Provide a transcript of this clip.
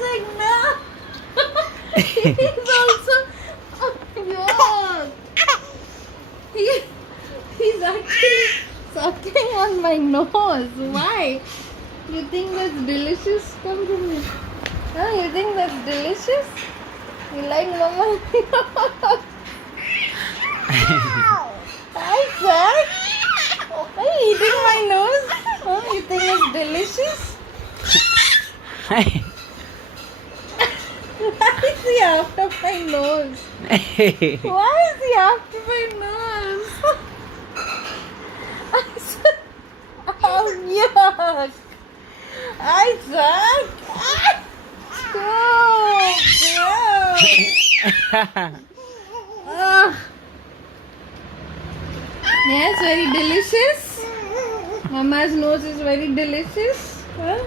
like, no. He's also. Oh, he's actually sucking on my nose. Why? You think that's delicious? Come to me. Huh? You think that's delicious? You like mama? Hi, sir. Are you eating my nose? Huh? You think it's delicious? Why is he after my nose? Why is he after my nose? I said, oh, yuck. I suck. Yes, very delicious. Mama's nose is very delicious. Huh?